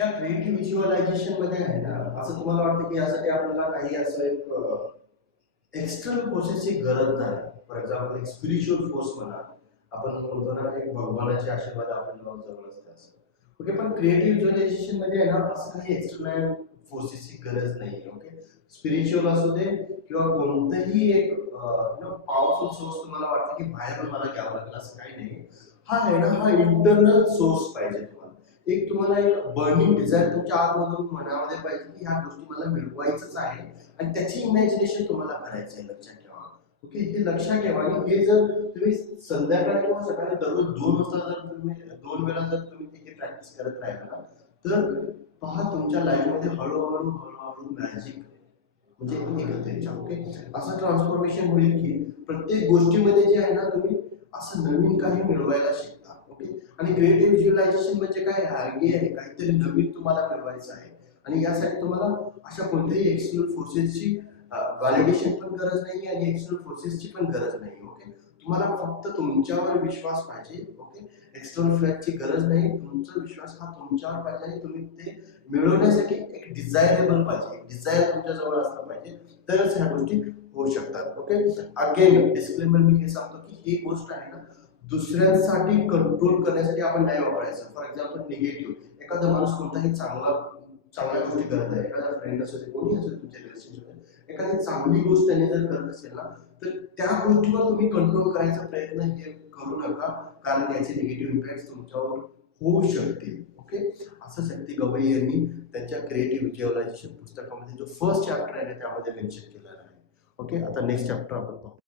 ह्या क्रिएटिव्ह व्हिज्युअलायझेशनमध्ये आहे ना असं तुम्हाला वाटतं की यासाठी आपल्याला काही असं एक एक्सटर्नल फोर्सेसची गरज नाही. फॉर एक्झाम्पल एक स्पिरिच्युअल फोर्स म्हणा. आपण बोलतो ना एक भगवानाचे आशीर्वाद आपल्याला जवळ असते असं ओके पण क्रिएटिव्ह व्हिज्युअलायझेशनमध्ये आहे ना असं काही एक्सटर्नल फोर्सेसची गरज नाही ओके स्पिरिच्युअल असू दे किंवा कोणतंही एक पॉवरफुल सोर्स तुम्हाला वाटतं की बाहेरून मला घ्यावं लागेल असं काही नाही. हा आहे ना हा इंटरनल सोर्स पाहिजे तुम्हाला. एक तुम्हाला एक बर्निंग डिझायर तुमच्या आतमधून मनामध्ये पाहिजे की ह्या गोष्टी मला मिळवायचंच आहे आणि त्याची इमॅजिनेशन तुम्हाला करायचं आहे लक्षात ठेवा. ओके हे लक्षात ठेवा आणि हे जर तुम्ही संध्याकाळी किंवा सकाळी दररोज दोन वाजता जर तुम्ही दोन वेळा जर तुम्ही हे प्रॅक्टिस करत राहिला तर पहा तुमच्या लाईफमध्ये हळूहळू हळूहळू मॅजिक म्हणजे एक त्यांच्या ओके असं ट्रान्सफॉर्मेशन होईल की प्रत्येक गोष्टीमध्ये जे आहे ना तुम्ही असं नवीन काही मिळवायला शिकता. आणि क्रिएटिव्ह व्हिज्युअलायझेशन म्हणजे काय? आयडिया आहे काहीतरी नवीन तुम्हाला मिळवायचं आहे. आणि यासाठी तुम्हाला अशा कोणत्याही एक्सटर्नल फोर्सेसची व्हॅलिडेशन पण गरज नाही आणि एक्सटर्नल फोर्सेसची पण गरज नाही ओके तुम्हाला फक्त तुमच्यावर विश्वास पाहिजे ओके एक्सटर्नल फ्लॅटची गरज नाही तुमचा विश्वास हा तुमच्यावर पाहिजे आणि तुम्ही ते मिळवण्यासाठी एक डिझायरेबल पाहिजे. एक डिझायर तुमच्या जवळ असलं पाहिजे. तरच ह्या गोष्टी होऊ शकतात ओके अगेन डिस्क्लेमर मी हे सांगतो की ही गोष्ट आहे ना दुसऱ्यांसाठी कंट्रोल करण्यासाठी आपण नाही वापरायचं. फॉर एक्झाम्पल निगेटिव्ह एखादा माणूस कोणताही चांगला चांगल्या गोष्टी करत आहे. एखादा फ्रेंड असू दे कोणी असू तुमच्या रिलेशनशिप एखादी चांगली गोष्ट त्याने जर करत असेल ना तर त्या गोष्टीवर तुम्ही कंट्रोल करायचा प्रयत्न हे करू नका. कारण याचे निगेटिव्ह इम्पॅक्ट तुमच्यावर होऊ शकतील ओके असं शक्ती गवई यांनी त्यांच्या क्रिएटिव्ह व्हिज्युअलायझेशन पुस्तकामध्ये जो फर्स्ट चॅप्टर आहे त्यामध्ये मेन्शन केलेला आहे. ओके आता नेक्स्ट चॅप्टर आपण पाहू.